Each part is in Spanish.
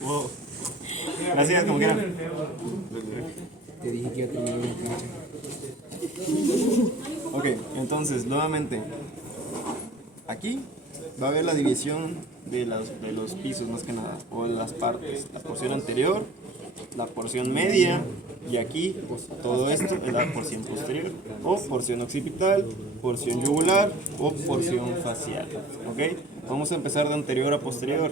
Wow. Gracias, como quieran. Te dije que iba a terminar una cancha. Ok, entonces, nuevamente, aquí va a haber la división de los pisos más que nada, o de las partes. La porción anterior, la porción media, y aquí, pues, todo esto es la porción posterior, o porción occipital, porción yugular, o porción facial. Ok, vamos a empezar de anterior a posterior.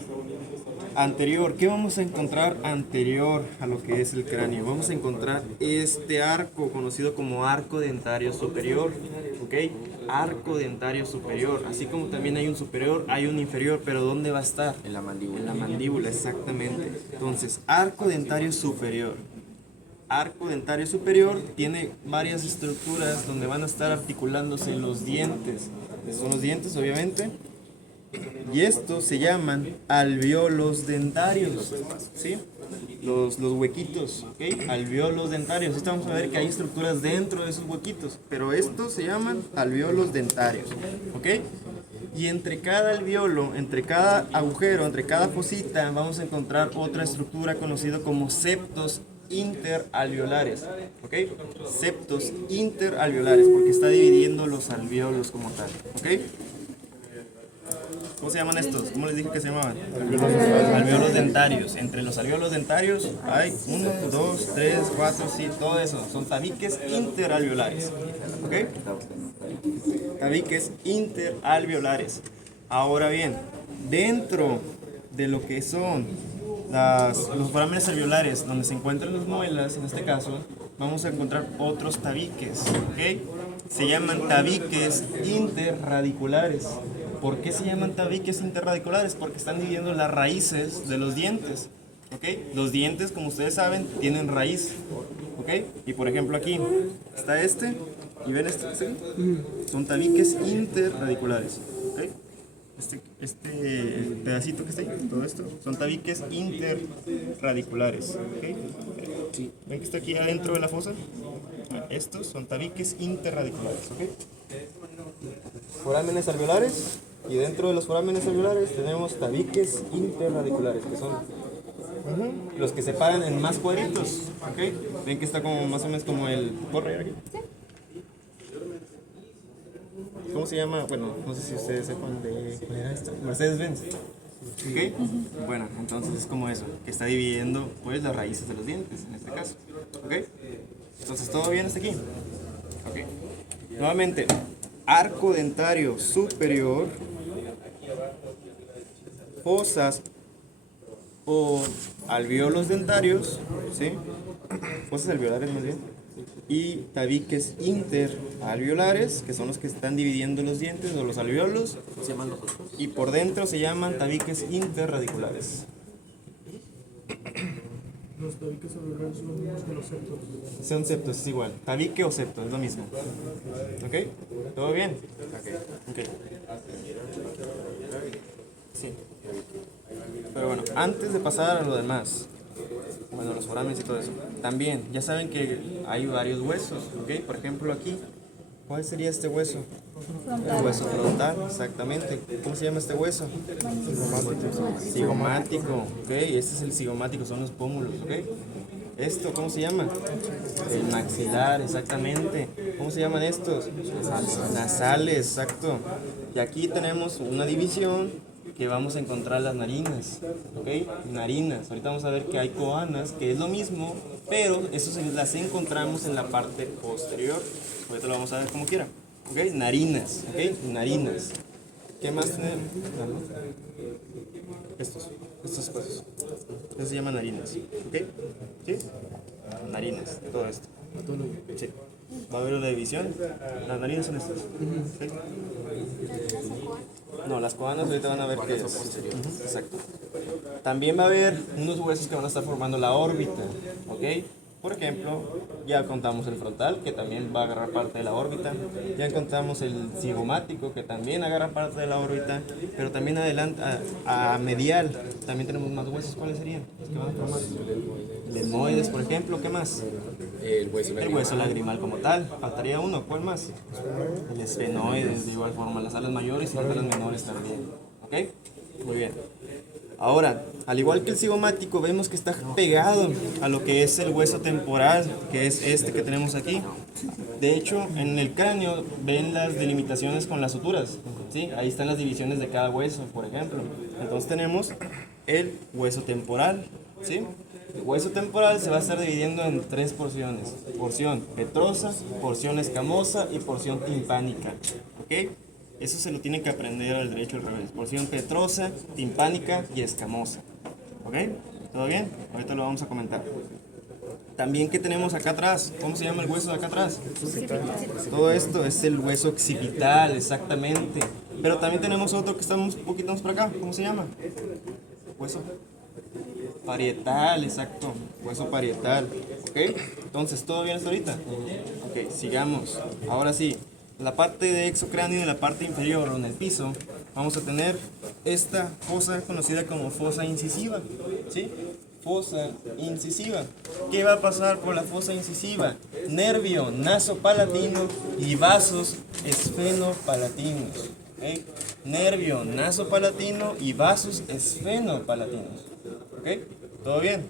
Anterior, ¿qué vamos a encontrar anterior a lo que es el cráneo? Vamos a encontrar este arco conocido como arco dentario superior, ¿ok? Arco dentario superior, así como también hay un superior, hay un inferior, pero ¿dónde va a estar? En la mandíbula. En la mandíbula, exactamente. Entonces, arco dentario superior. Arco dentario superior tiene varias estructuras donde van a estar articulándose los dientes. Son los dientes, obviamente. Y estos se llaman alvéolos dentarios, ¿sí? Los huequitos, ¿ok? Alvéolos dentarios. Esto vamos a ver que hay estructuras dentro de esos huequitos, pero estos se llaman alvéolos dentarios, ¿ok? Y entre cada alvéolo, entre cada agujero, entre cada fosita, vamos a encontrar otra estructura conocida como septos interalveolares, ¿ok? Septos interalveolares, porque está dividiendo los alvéolos como tal, ¿ok? ¿Cómo se llaman estos? ¿Cómo les dije que se llamaban? Alvéolos dentarios. Entre los alvéolos dentarios hay 1, 2, 3, 4, sí, todo eso. Son tabiques interalveolares. ¿Ok? Tabiques interalveolares. Ahora bien, dentro de lo que son los forámenes alveolares, donde se encuentran las muelas, en este caso, vamos a encontrar otros tabiques. ¿Ok? Se llaman tabiques interradiculares. ¿Por qué se llaman tabiques interradiculares? Porque están dividiendo las raíces de los dientes. ¿Ok? Los dientes, como ustedes saben, tienen raíz. ¿Ok? Y por ejemplo aquí está este, y ven este, ¿sí? Son tabiques interradiculares. ¿Ok? Este pedacito que está ahí, todo esto, son tabiques interradiculares. ¿Ok? Sí. ¿Ven que está aquí adentro de la fosa? Estos son tabiques interradiculares. ¿Ok? Forámenes alveolares, y dentro de los forámenes alveolares tenemos tabiques interradiculares, que son los que se paran en más cuadritos. ¿Okay? Ven que está como más o menos como el... ¿Corre aquí? ¿Cómo se llama? Bueno, no sé si ustedes sepan de... ¿Cuál era esto? Mercedes-Benz. ¿Ok? Bueno, entonces es como eso, que está dividiendo pues las raíces de los dientes, en este caso. ¿Ok? Entonces, ¿todo bien hasta aquí? Ok. Nuevamente, arco dentario superior, fosas o alvéolos dentarios, ¿sí? Fosas alveolares más bien, y tabiques interalveolares, que son los que están dividiendo los dientes o los alvéolos, ¿Cómo se llaman los otros? y por dentro se llaman tabiques interradiculares. Los tabiques alveolares son los mismos que los septos. Son septos, es igual. Tabique o septo, es lo mismo. ¿Ok? ¿Todo bien? Ok. Sí. Pero bueno, antes de pasar a lo demás, bueno, los forámenes y todo eso, también, ya saben que hay varios huesos, ¿ok? Por ejemplo, aquí, ¿cuál sería este hueso? El hueso frontal, exactamente. ¿Cómo se llama este hueso? Cigomático, ¿ok? Este es el cigomático, son los pómulos, ¿ok? ¿Esto cómo se llama? El maxilar, exactamente. ¿Cómo se llaman estos? Nasales, exacto. Y aquí tenemos una división que vamos a encontrar las narinas, ¿ok? Narinas. Ahorita vamos a ver que hay coanas, que es lo mismo, pero eso las encontramos en la parte posterior. Ahorita lo vamos a ver como quiera, ¿ok? Narinas, ¿ok? Narinas. ¿Qué más tenemos? Estos huesos. Eso se llama narinas, ¿ok? ¿Sí? Narinas, todo esto. Sí. Va a haber una división. Las narinas son estas. ¿Sí? No, las coanas ahorita van a ver qué es. Exacto. También va a haber unos huesos que van a estar formando la órbita, ¿ok? Por ejemplo, ya contamos el frontal, que también va a agarrar parte de la órbita. Ya encontramos el cigomático, que también agarra parte de la órbita. Pero también adelante, a medial, también tenemos más huesos. ¿Cuáles serían? Los que van a formar. El etmoides, por ejemplo. ¿Qué más? El hueso El hueso lagrimal como tal. Faltaría uno. ¿Cuál más? El esfenoides, de igual forma. Las alas mayores y las alas menores también. ¿Ok? Muy bien. Ahora, al igual que el cigomático, vemos que está pegado a lo que es el hueso temporal, que es este que tenemos aquí. De hecho, en el cráneo ven las delimitaciones con las suturas, ¿sí? Ahí están las divisiones de cada hueso, por ejemplo. Entonces tenemos el hueso temporal, ¿sí? El hueso temporal se va a estar dividiendo en tres porciones: porción petrosa, porción escamosa y porción timpánica, ¿ok? Eso se lo tiene que aprender al derecho al revés: porción petrosa, timpánica y escamosa, ¿ok? ¿Todo bien? Ahorita lo vamos a comentar. También, ¿qué tenemos acá atrás? ¿Cómo se llama el hueso de acá atrás? Todo esto es el hueso occipital, exactamente. Pero también tenemos otro que está un poquito más por acá. ¿Cómo se llama? Hueso parietal, exacto. Hueso parietal. ¿Ok? Entonces, ¿todo bien hasta ahorita? Ok, sigamos. Ahora sí, la parte de exocráneo y la parte inferior, o en el piso, vamos a tener esta fosa conocida como fosa incisiva. ¿Sí? Fosa incisiva. ¿Qué va a pasar por la fosa incisiva? Nervio nasopalatino y vasos esfenopalatinos. ¿Okay? Nervio nasopalatino y vasos esfenopalatinos. ¿Ok? ¿Todo bien?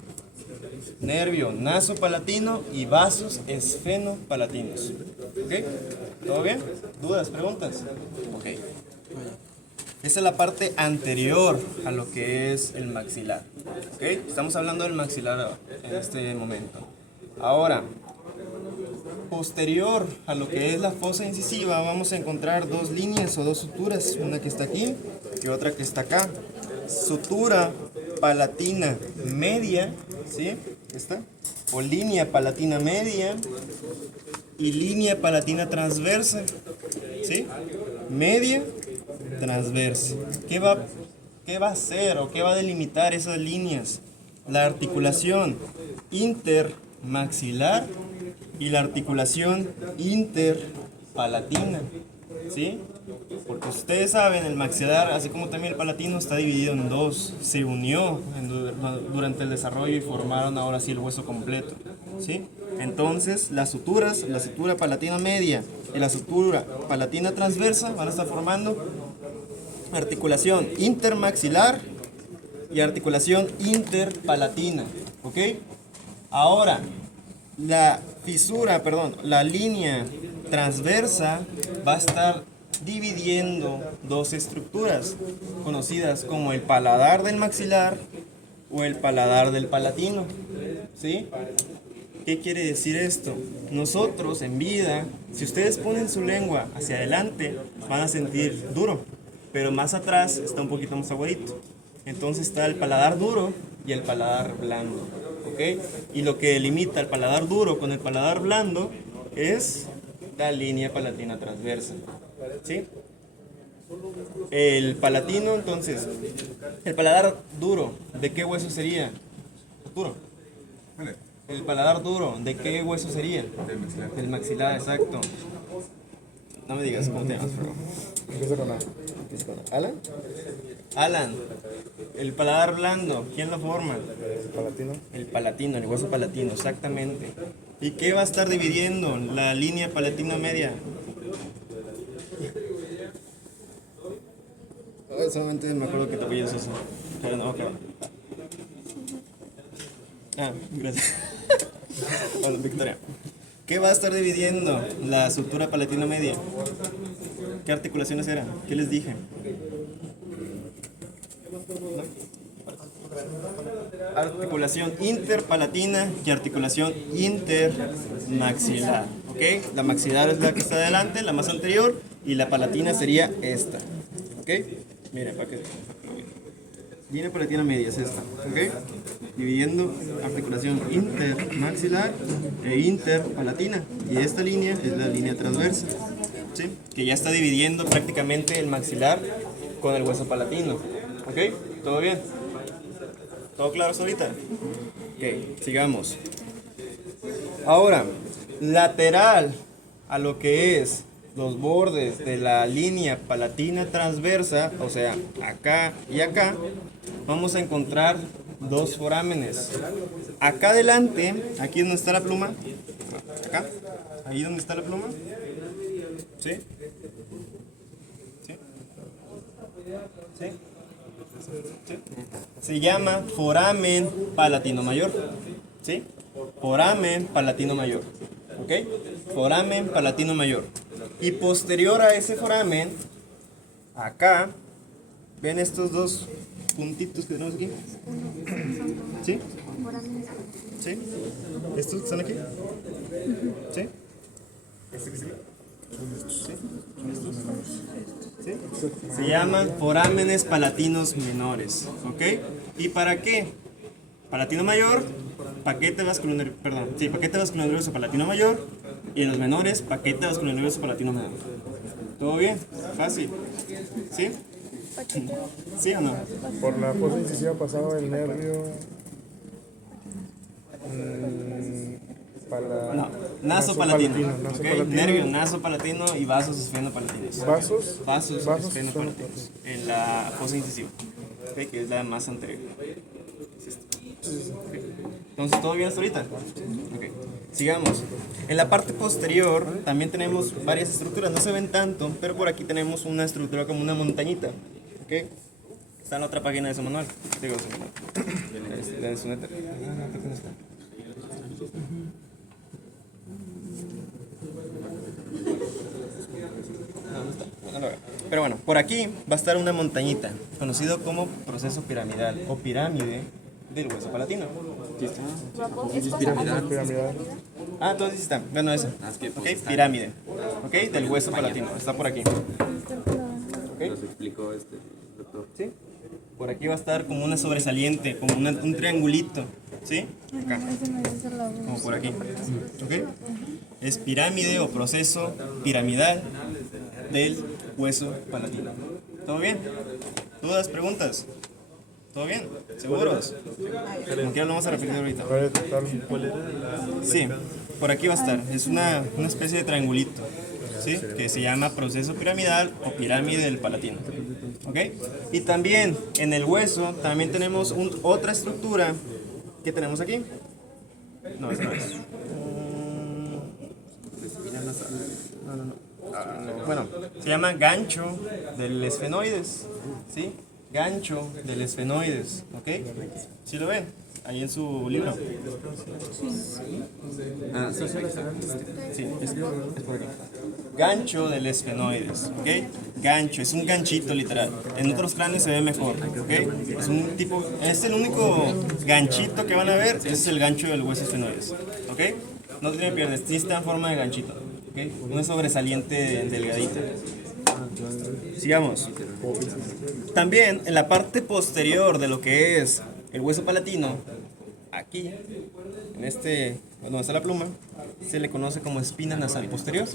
Nervio nasopalatino y vasos esfenopalatinos. ¿Ok? ¿Todo bien? ¿Dudas? ¿Preguntas? Ok. Esa es la parte anterior a lo que es el maxilar. ¿Ok? Estamos hablando del maxilar en este momento. Ahora, posterior a lo que es la fosa incisiva, vamos a encontrar dos líneas o dos suturas. Una que está aquí y otra que está acá. Sutura palatina media, ¿sí? ¿Está? O línea palatina media y línea palatina transversa, ¿sí? Media, transversa. ¿Qué va a hacer o qué va a delimitar esas líneas? La articulación intermaxilar y la articulación interpalatina, ¿sí? Porque ustedes saben, el maxilar, así como también el palatino, está dividido en dos. Se unió durante el desarrollo y formaron ahora sí el hueso completo, ¿sí? Entonces, las suturas, la sutura palatina media y la sutura palatina transversa van a estar formando articulación intermaxilar y articulación interpalatina, ¿ok? Ahora, la línea transversa va a estar dividiendo dos estructuras conocidas como el paladar del maxilar o el paladar del palatino, ¿sí? ¿Qué quiere decir esto? Nosotros en vida, si ustedes ponen su lengua hacia adelante, van a sentir duro, pero más atrás está un poquito más aguadito. Entonces está el paladar duro y el paladar blando, ¿ok? Y lo que delimita el paladar duro con el paladar blando es la línea palatina transversa, ¿sí? El palatino, entonces, el paladar duro, ¿de qué hueso sería? Duro. El paladar duro, ¿de qué hueso sería? Del maxilar. Del maxilar, exacto. No me digas cómo te llamas, pero... Empieza con A. ¿Alan? Alan. El paladar blando, ¿quién lo forma? Palatino. El palatino, el hueso palatino, exactamente. ¿Y qué va a estar dividiendo la línea palatina media? Solamente me acuerdo que te pillas eso. Pero no, ok. Ah, gracias. Bueno, Victoria. ¿Qué va a estar dividiendo la sutura palatina media? ¿Qué articulaciones eran? ¿Qué les dije? Articulación interpalatina y articulación intermaxilar. ¿Ok? La maxilar es la que está adelante, la más anterior, y la palatina sería esta. ¿Ok? Miren, para que lo vean. Línea palatina media es esta. ¿Ok? Dividiendo articulación intermaxilar e interpalatina. Y esta línea es la línea transversa, ¿sí? Que ya está dividiendo prácticamente el maxilar con el hueso palatino. ¿Ok? ¿Todo bien? ¿Todo claro hasta ahorita? Ok, sigamos. Ahora, lateral a lo que es los bordes de la línea palatina transversa, o sea, acá y acá, vamos a encontrar dos forámenes. Acá adelante, aquí donde está la pluma, acá, ahí donde está la pluma, ¿sí? ¿Sí? ¿Sí? ¿Sí? Se llama foramen palatino mayor. ¿Sí? Foramen palatino mayor. ¿Ok? Foramen palatino mayor. Y posterior a ese foramen, acá, ¿ven estos dos puntitos que tenemos aquí? ¿Sí? ¿Sí? ¿Estos que están aquí? ¿Sí? ¿Este que está aquí? ¿Sí? ¿Estos? ¿Sí? Se llaman forámenes palatinos menores. ¿Ok? ¿Y para qué? Palatino mayor, paquete vascular, perdón, sí, paquete vascular nervioso palatino mayor, y en los menores, paquete vascular nervioso palatino menor. ¿Todo bien? Fácil. ¿Sí? ¿Sí o no? Por la fosa incisiva pasaba el nervio. No, nasopalatino. Nasopalatino. ¿Ok? Nervio nasopalatino y vasos esfenopalatinos. Vasos. Vasos Vasos esfenopalatinos. En la fosa incisiva. ¿Ok? Que es la más anterior. Entonces, ¿todo bien hasta ahorita? Ok. Sigamos. En la parte posterior también tenemos varias estructuras. No se ven tanto, pero por aquí tenemos una estructura como una montañita. ¿Ok? Está en la otra página de su manual. Digo, su manual. De su neta. Creo que no está. No, no está. No lo veo. Pero bueno, por aquí va a estar una montañita, conocido como proceso piramidal o pirámide del hueso palatino. Piramidal. Ah, todos sí están. Bueno, eso. Ok, pirámide. Ok, del hueso palatino. Está por aquí. Nos explicó este doctor. ¿Sí? Por aquí va a estar como una sobresaliente, como un triangulito. ¿Sí? Acá. Como por aquí. ¿Ok? Es pirámide o proceso piramidal del hueso palatino. ¿Todo bien? ¿Dudas, preguntas? ¿Todo bien? ¿Seguros? Como quiera lo vamos a repetir ahorita. Sí, por aquí va a estar. Es una especie de triangulito, ¿sí? Que se llama proceso piramidal o pirámide del palatino. ¿Ok? Y también en el hueso también tenemos otra estructura que tenemos aquí. No, esa no es. Bueno, se llama gancho del esfenoides, ¿sí? Gancho del esfenoides, ¿ok? ¿Sí lo ven? Ahí en su libro. Ah, sí. Sí, es por aquí. Gancho del esfenoides, ¿ok? Gancho, es un ganchito literal. En otros cráneos se ve mejor, ¿ok? Es un tipo, es el único ganchito que van a ver, es el gancho del hueso esfenoides, ¿ok? No tiene piernas, sí está en forma de ganchito, ¿ok? Una sobresaliente delgadita. Sigamos. También en la parte posterior de lo que es el hueso palatino, aquí, en este, donde está la pluma, se le conoce como espina nasal posterior.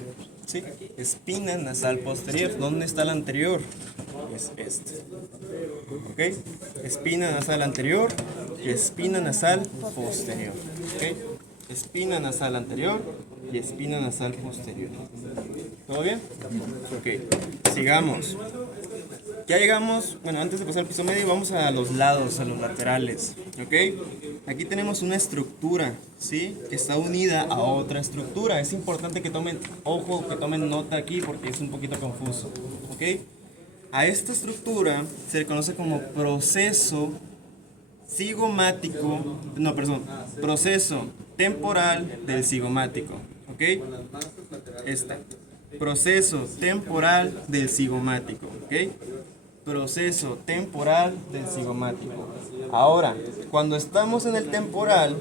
¿Sí? Espina nasal posterior. ¿Dónde está la anterior? Es este. ¿Ok? Espina nasal anterior y espina nasal posterior. ¿Ok? Espina nasal anterior y espina nasal posterior. ¿Todo bien? Ok. Sigamos. Ya llegamos, bueno, antes de pasar al piso medio, vamos a los lados, a los laterales, ¿ok? Aquí tenemos una estructura, ¿sí? Que está unida a otra estructura. Es importante que tomen, ojo, que tomen nota aquí porque es un poquito confuso, ¿ok? A esta estructura se le conoce como proceso cigomático, no, perdón, proceso temporal del cigomático, ¿ok? Esta. Proceso temporal del cigomático, ¿ok? Proceso temporal del cigomático. Ahora, cuando estamos en el temporal,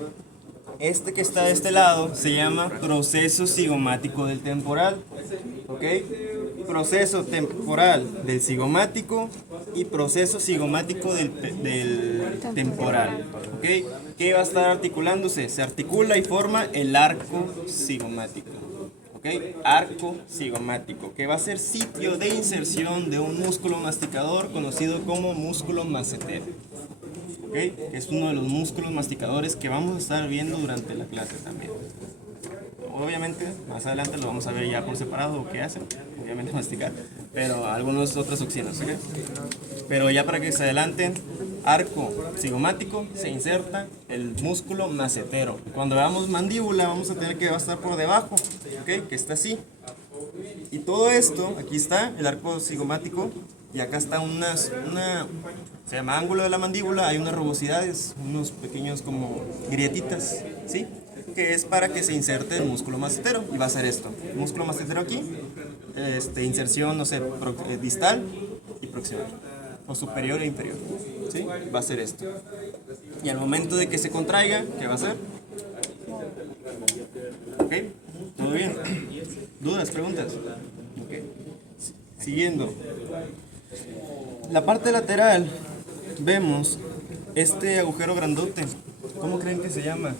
este que está de este lado se llama proceso cigomático del temporal, ¿ok? Proceso temporal del cigomático y proceso cigomático del temporal, ¿ok? ¿Qué va a estar articulándose? Se articula y forma el arco cigomático. ¿Okay? Arco cigomático, que va a ser sitio de inserción de un músculo masticador conocido como músculo macetero. ¿Okay? Es uno de los músculos masticadores que vamos a estar viendo durante la clase también. Obviamente, más adelante lo vamos a ver ya por separado qué hacen. Obviamente masticar, pero algunas otras opciones. ¿Okay? Pero ya para que se adelanten, arco cigomático se inserta el músculo macetero. Cuando veamos mandíbula vamos a tener que va a estar por debajo, ¿ok? Que está así. Y todo esto, aquí está el arco cigomático y acá está Se llama ángulo de la mandíbula, hay unas rugosidades, unos pequeños como grietitas, ¿sí? Que es para que se inserte el músculo massetero, y va a ser esto, músculo massetero aquí, inserción, no sé, distal y proximal, o superior e inferior, ¿sí? Va a ser esto. Y al momento de que se contraiga, ¿qué va a hacer? ¿Ok? ¿Todo bien? ¿Dudas, preguntas? Ok. Siguiendo. La parte lateral, vemos este agujero grandote. ¿Cómo creen que se llama?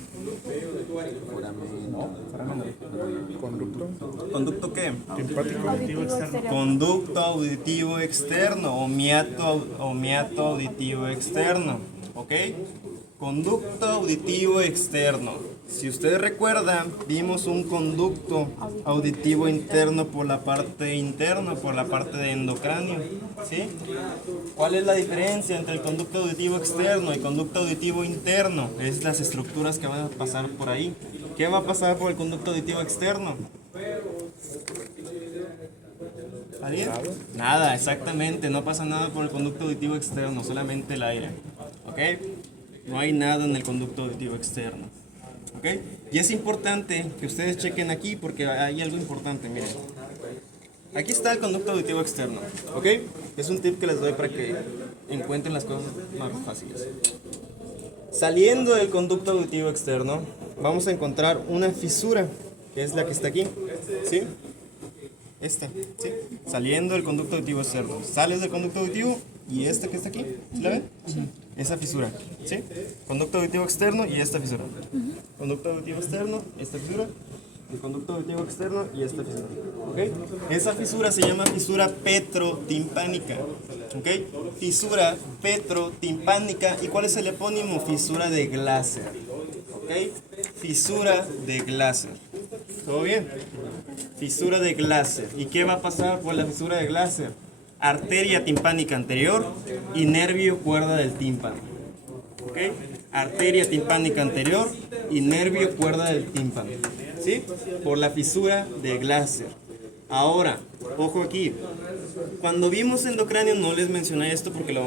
Conducto ¿Conducto qué? simpático. Conducto auditivo externo o miato auditivo externo. ¿Ok? Conducto auditivo externo. Si ustedes recuerdan, vimos un conducto auditivo interno por la parte interna, por la parte de endocráneo. ¿Sí? ¿Cuál es la diferencia entre el conducto auditivo externo y conducto auditivo interno? Es las estructuras que van a pasar por ahí. ¿Qué va a pasar por el conducto auditivo externo? ¿Alguien? Nada, exactamente. No pasa nada por el conducto auditivo externo, solamente el aire. ¿Ok? No hay nada en el conducto auditivo externo. ¿Ok? Y es importante que ustedes chequen aquí porque hay algo importante, miren. Aquí está el conducto auditivo externo. ¿Ok? Es un tip que les doy para que encuentren las cosas más fáciles. Saliendo del conducto auditivo externo, vamos a encontrar una fisura, que es la que está aquí. ¿Sí? Esta, ¿sí? Saliendo del conducto auditivo externo. Sales del conducto auditivo y esta que está aquí, ¿sí la ven? Esa fisura, ¿sí? Conducto auditivo externo y esta fisura. Conducto auditivo externo, esta fisura. El conducto auditivo externo y esta fisura. ¿Ok? Esa fisura se llama fisura petrotimpánica. ¿Ok? Fisura petrotimpánica. ¿Y cuál es el epónimo? Fisura de Glaser. ¿Ok? Fisura de Glaser. ¿Todo bien? Fisura de Glaser. ¿Y qué va a pasar por la fisura de Glaser? Arteria timpánica anterior y nervio cuerda del tímpano. ¿Ok? Arteria timpánica anterior y nervio cuerda del tímpano. ¿Sí? Por la fisura de Glaser. Ahora, ojo aquí. Cuando vimos endocráneo no les mencioné esto porque lo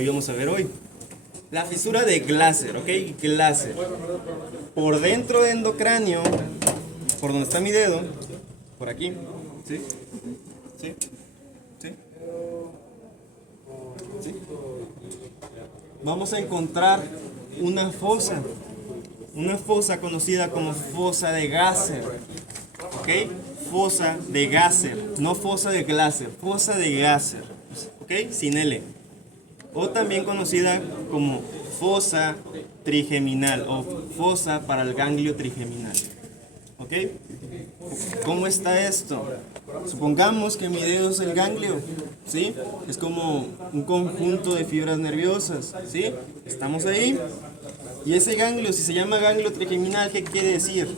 íbamos a ver hoy. La fisura de Glaser, ¿ok? Glaser. Por dentro de endocráneo, por donde está mi dedo, por aquí, ¿sí? ¿Sí? ¿Sí? ¿Sí? Vamos a encontrar una fosa conocida como fosa de Gasser, ¿ok? Fosa de Gasser, no fosa de Glaser, fosa de Gasser, ¿ok? Sin L. O también conocida como fosa trigeminal o fosa para el ganglio trigeminal, ¿ok? ¿Cómo está esto? Supongamos que mi dedo es el ganglio, ¿sí? Es como un conjunto de fibras nerviosas, ¿sí? Estamos ahí. Y ese ganglio, si se llama ganglio trigeminal, ¿qué quiere decir?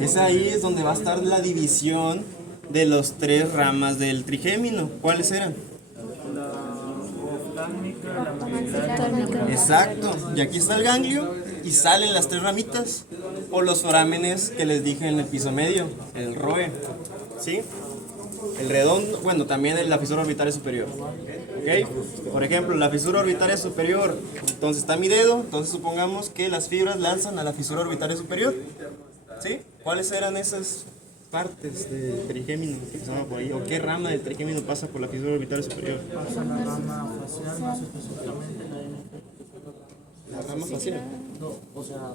Es ahí es donde va a estar la división de las tres ramas del trigémino. ¿Cuáles eran? Exacto. Y aquí está el ganglio y salen las tres ramitas o los forámenes que les dije en el piso medio, el ROE, ¿sí? El redondo, bueno, también la fisura orbitaria superior. ¿Ok? Por ejemplo, la fisura orbitaria superior. Entonces está mi dedo, entonces supongamos que las fibras lanzan a la fisura orbitaria superior. ¿Sí? ¿Cuáles eran esas partes del trigémino que pasaban por ahí? ¿O qué rama del trigémino pasa por la fisura orbitaria superior? Pasa la rama facial, más específicamente la NP. La rama facial. No, o sea,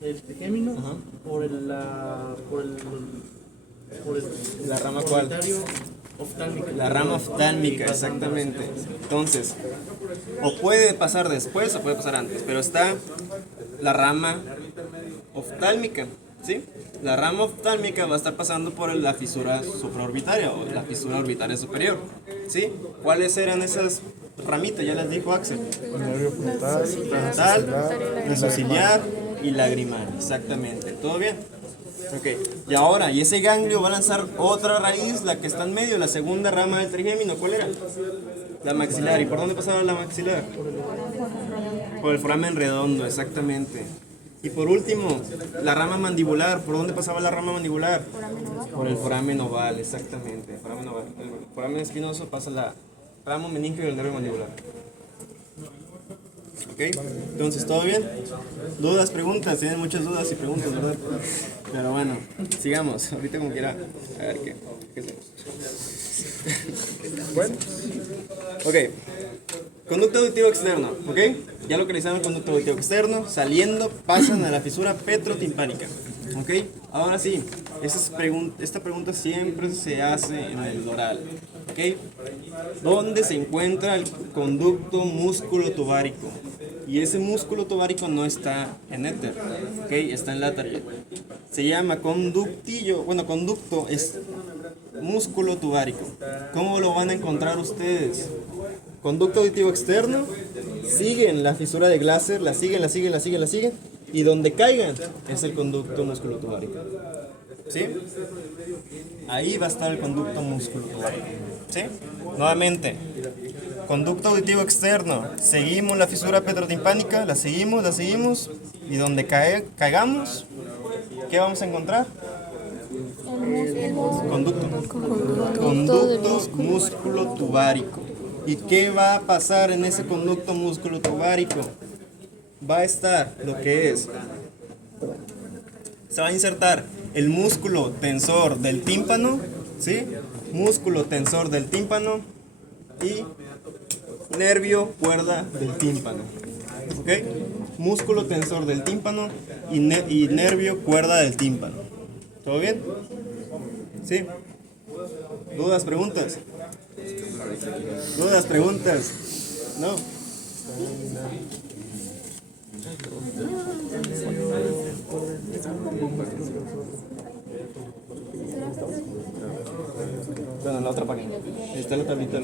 el trigémino por el ¿La rama cuál? orbitario oftálmico. La rama oftálmica, exactamente. Entonces, o puede pasar después o puede pasar antes, pero está la rama oftálmica, ¿sí? La rama oftálmica va a estar pasando por la fisura supraorbitaria o la fisura orbitaria superior, ¿sí? ¿Cuáles eran esas ramitas? Ya las dijo Axel. Nervio frontal, Frontal, mesociliar y lagrimal, exactamente. ¿Todo bien? Ok, y ahora, y ese ganglio va a lanzar otra raíz, la que está en medio, la segunda rama del trigémino. ¿Cuál era? La maxilar. ¿Y por dónde pasaba la maxilar? Por el foramen redondo, exactamente. Y por último, la rama mandibular. ¿Por dónde pasaba la rama mandibular? Por el foramen oval, exactamente. Foramen oval. El foramen espinoso pasa Ramo meningio del nervio mandibular. Ok, entonces, ¿todo bien? ¿Dudas, preguntas? Tienen muchas dudas y preguntas, ¿verdad? Pero bueno, sigamos. Ahorita como quiera. A ver qué hacemos. Bueno, Ok, conducto auditivo externo, ¿ok? Ya localizaron el conducto auditivo externo, saliendo pasan a la fisura petrotimpánica, ¿ok? Ahora sí, esta pregunta siempre se hace en el oral, ¿ok? ¿Dónde se encuentra el conducto músculo tubárico? Y ese músculo tubárico no está en éter, ¿ok? Está en lateral. Se llama conductillo, bueno, conducto es músculo tubárico. ¿Cómo lo van a encontrar ustedes? Conducto auditivo externo, siguen la fisura de Glaser, la siguen, y donde caigan es el conducto músculo tubárico. ¿Sí? Ahí va a estar el conducto músculo tubárico. ¿Sí? Nuevamente, conducto auditivo externo, seguimos la fisura petrotimpánica, la seguimos, y donde caigamos, ¿qué vamos a encontrar? Conducto músculo tubárico. ¿Y qué va a pasar en ese conducto músculo tubárico? Va a estar lo que es. Se va a insertar el músculo tensor del tímpano, ¿sí? Músculo tensor del tímpano y nervio cuerda del tímpano. ¿Ok? Músculo tensor del tímpano y nervio cuerda del tímpano. ¿Todo bien? ¿Sí? ¿Dudas, preguntas? ¿Dudas, preguntas? ¿No? Bueno, en la otra página. Ahí está la tablita.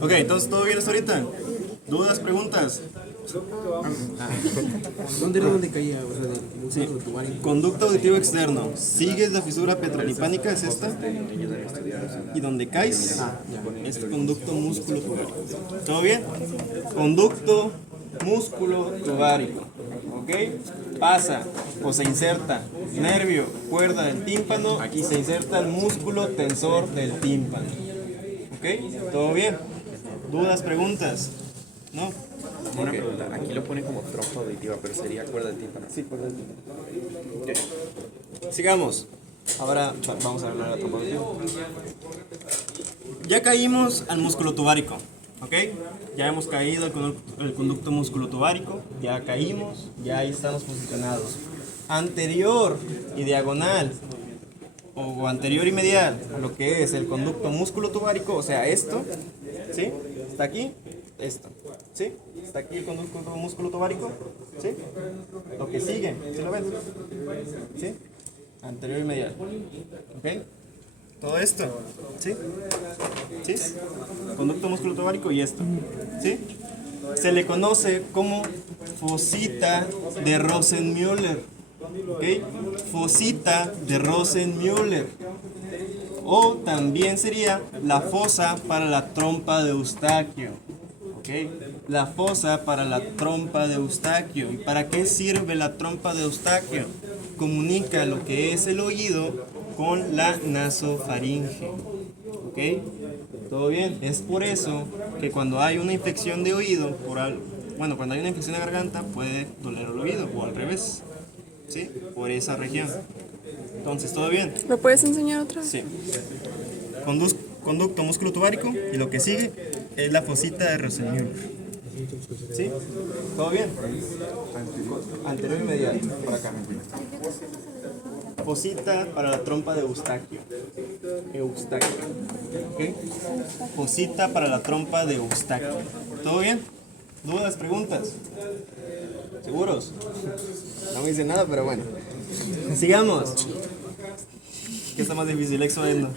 Ok, entonces, ¿todo bien hasta ahorita? ¿Dudas, preguntas? ¿Dónde era donde caía? O sea, Sí. Conducto auditivo externo. Sigues la fisura petrotimpánica, es esta. Y donde caes es el conducto músculo tubárico. ¿Todo bien? Conducto músculo tubárico. ¿Ok? Pasa o se inserta nervio, cuerda del tímpano y se inserta el músculo tensor del tímpano. ¿Ok? ¿Todo bien? ¿Dudas, preguntas? ¿No? Una pregunta, aquí lo ponen como trompa auditiva, pero sería cuerda del tímpano. Sí, cuerda del tímpano. Ok. Sigamos. Ahora vamos a hablar de la trompa auditiva. Ya caímos al músculo tubárico. ¿Ok? Ya hemos caído el conducto músculo tubárico. Ya caímos. Ya ahí estamos posicionados. Anterior y diagonal. O anterior y medial a lo que es el conducto músculo tubárico. O sea, esto. ¿Sí? Está aquí. Esto. ¿Sí? Está aquí el conducto músculo tubárico. ¿Sí? Lo que sigue. ¿Sí lo ven? ¿Sí? Anterior y medial. ¿Ok? Todo esto. ¿Sí? ¿Sí? Conducto músculo tubárico y esto. ¿Sí? Se le conoce como fosita de Rosenmüller. ¿Ok? Fosita de Rosenmüller. O también sería la fosa para la trompa de Eustaquio. ¿Ok? La fosa para la trompa de Eustaquio. ¿Y para qué sirve la trompa de Eustaquio? Comunica lo que es el oído con la nasofaringe. ¿Ok? ¿Todo bien? Es por eso que cuando hay una infección de oído, cuando hay una infección de garganta puede doler el oído o al revés. ¿Sí? Por esa región. Entonces, ¿todo bien? ¿Me puedes enseñar otra vez? Sí. Conducto músculo tubárico y lo que sigue es la fosita de Rosenmüller. ¿Sí? ¿Todo bien? Anterior y medial. Por acá. Fosita para la trompa de Eustaquio. ¿Ok? Fosita para la trompa de Eustaquio. ¿Todo bien? ¿Dudas, preguntas? ¿Seguros? No me dicen nada, pero bueno. Sigamos. ¿Qué está más difícil, exo o endo?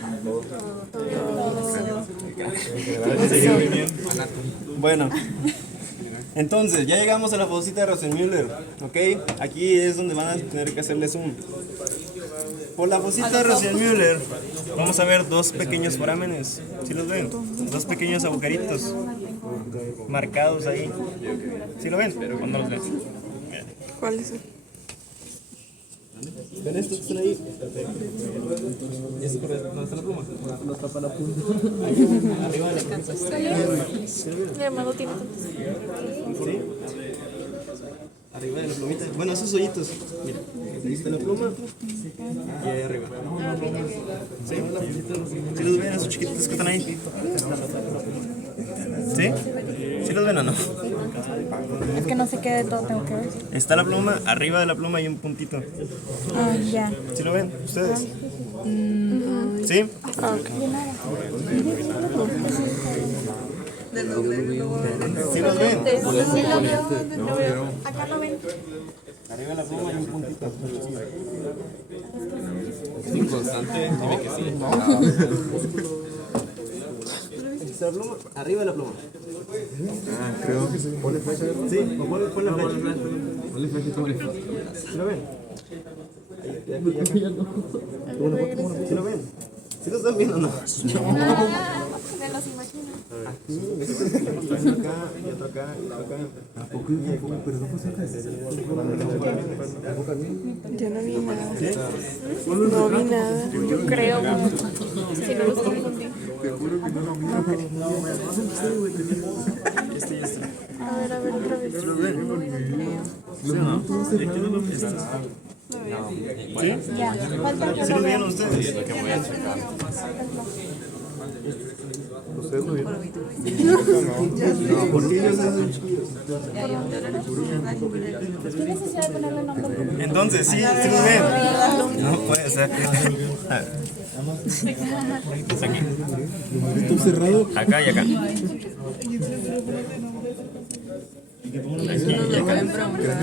Bueno, entonces ya llegamos a la fosita de Rosenmüller, ¿ok? Aquí es donde van a tener que hacerle zoom. Por la fosita de Rosenmüller vamos a ver dos pequeños forámenes, ¿sí los ven? Dos pequeños agujeritos marcados ahí. ¿Sí lo ven? ¿O no los ven? ¿Cuál es? ¿Ven estos que están ahí? ¿Es correcto? ¿Dónde está la pluma? No tapa la punta. Arriba de la pluma. Mi hermano tiene tantos. ¿Sí? Arriba de la plumita. Bueno, esos hoyitos. Mira, ahí está la pluma. Y ahí arriba. ¿Sí? ¿Sí los ven esos chiquitos que están ahí? ¿Sí? ¿Sí los ven o no? Es que no sé qué de todo tengo que ver. Está la pluma, arriba de la pluma hay un puntito. Ah, ya. ¿Sí lo ven ustedes? ¿Sí? De nada. ¿Sí los ven? Acá no ven. Arriba de la pluma hay un puntito. Es inconstante, dime que sí. Está la pluma, arriba de la pluma. Creo que sí. Ponle flecha. Sí, pon la flecha. Ponle flecha, tómale foto. ¿Sí lo ven? Ahí, aquí. ¿Sí lo ven? ¿Sí lo están viendo o no? Me los imagino. Acá, y otro acá, y otro acá. Yo no vi nada. No vi nada. Yo creo. Si no los confundí. A ver, otra vez. ¿Sí lo ven? ¿Sí o no? ¿Sí? Ya, falta que ¿Sí lo lo vieron vean. ustedes? ¿Ustedes lo vieron? ¿Por qué ellos hacen chiquillos? ¿Qué necesidad de ponerle nombre? Entonces, ¿sí lo ven? No puede ser. A ver. Es aquí. Acá y acá.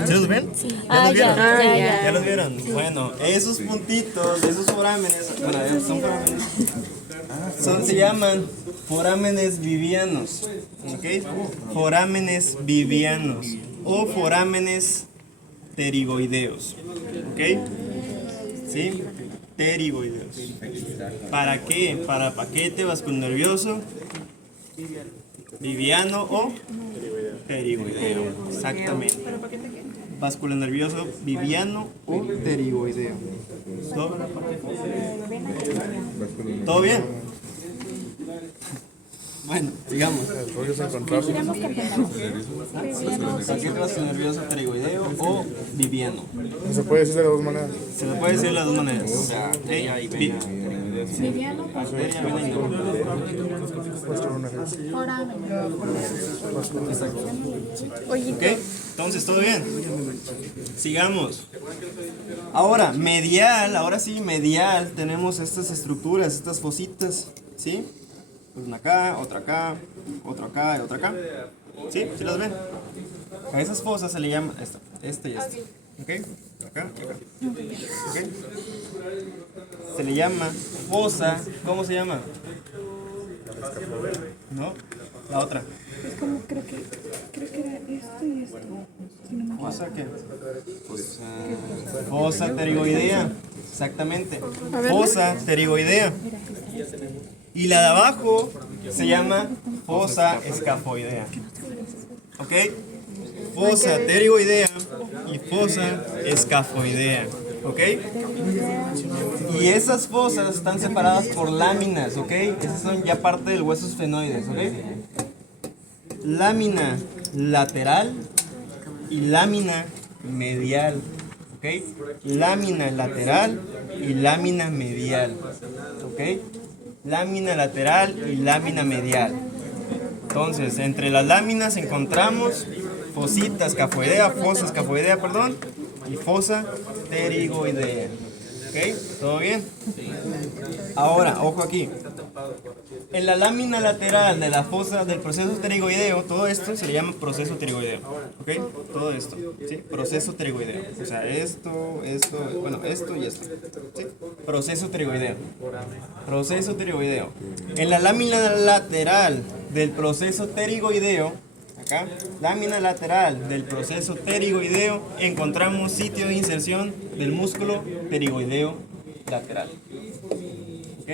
¿Sí los ven? Ah, los vieron? ya. ¿Ya los vieron? Bueno, esos puntitos, esos forámenes, bueno, son forámenes, se llaman forámenes vivianos, ¿ok? Forámenes vivianos o forámenes pterigoideos, ¿ok? ¿Sí? Pterigoideos. ¿Para qué? Para paquete vasculonervioso, viviano o pterigoideo. Exactamente. Vasculonervioso, viviano o pterigoideo. ¿Todo bien? Bueno, sigamos. Rollos encontrados. Paquete vasculonervioso, pterigoideo o viviano. Se puede decir de las dos maneras. Se le puede decir de las dos maneras. Viviano, ¿Ok? Entonces, ¿todo bien? Sigamos. Ahora, medial, ahora sí, medial, tenemos estas estructuras, estas fositas, ¿sí? Una acá, otra acá, otra acá y otra acá. ¿Sí? ¿Sí las ven? A esas fosas se le llama esta y esta. ¿Ok? Acá y acá. ¿Ok? Se le llama fosa, ¿cómo se llama? ¿No? La otra. es como creo que era esto y esto. Si no me ¿Fosa qué? Fosa pterigoidea. Exactamente. Fosa pterigoidea. Y la de abajo se llama fosa escafoidea. ¿Ok? Fosa pterigoidea y fosa escafoidea. ¿Ok? Y esas fosas están separadas por láminas. ¿Ok? Esas son ya parte del hueso esfenoides. ¿Ok? Lámina lateral y lámina medial. ¿Ok? Lámina lateral y lámina medial. ¿Ok? Lámina lateral y lámina medial. Entonces, entre las láminas encontramos fosita escafoidea, fosa escafoidea, perdón, y fosa pterigoidea. ¿Ok? ¿Todo bien? Ahora, ojo aquí. En la lámina lateral de la fosa del proceso pterigoideo, todo esto se le llama proceso pterigoideo. ¿Ok? Todo esto. ¿Sí? Proceso pterigoideo. O sea, esto y esto. ¿Sí? Proceso pterigoideo. Proceso pterigoideo. En la lámina lateral del proceso pterigoideo, acá, lámina lateral del proceso pterigoideo, encontramos sitio de inserción del músculo pterigoideo lateral. ¿Ok?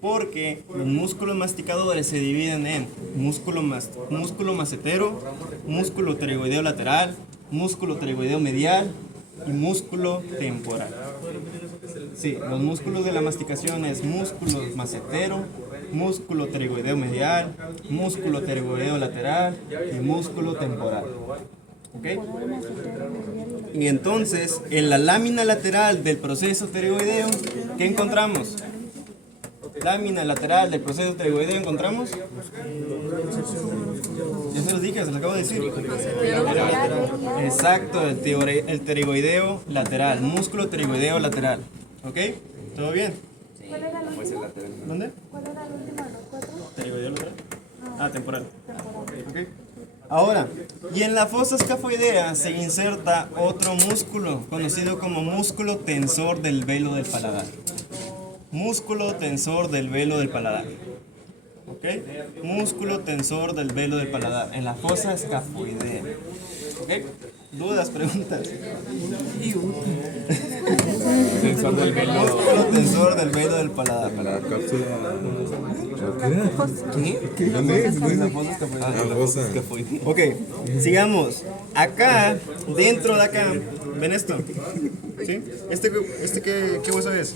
Porque los músculos masticadores se dividen en músculo macetero, músculo pterigoideo lateral, músculo pterigoideo medial y músculo temporal. Sí, los músculos de la masticación es músculo macetero, músculo pterygoideo medial, músculo pterygoideo lateral y músculo temporal. ¿Ok? Y entonces, en la lámina lateral del proceso pterygoideo, ¿qué encontramos? Lámina lateral del proceso pterygoideo encontramos. Ya se los dije, se los acabo de decir. Exacto, el pterygoideo lateral, músculo pterygoideo lateral. ¿Ok? ¿Todo bien? ¿Dónde? ¿Cuál era el último de los 4? Pterygoideo lateral. Ah, temporal. ¿Ok? Ahora, y en la fosa escafoidea se inserta otro músculo, conocido como músculo tensor del velo del paladar. Músculo tensor del velo del paladar. ¿Ok? Músculo tensor del velo del paladar, en la fosa escafoidea. ¿Ok? ¿Dudas, preguntas? Tensor del velo. Músculo tensor del velo del paladar. La cápsula. ¿Qué? ¿Dónde es? La fosa escafoidea. Ah, fosa. Ok, sigamos. Acá, dentro de acá, ¿ven esto? ¿Sí? ¿Qué hueso es?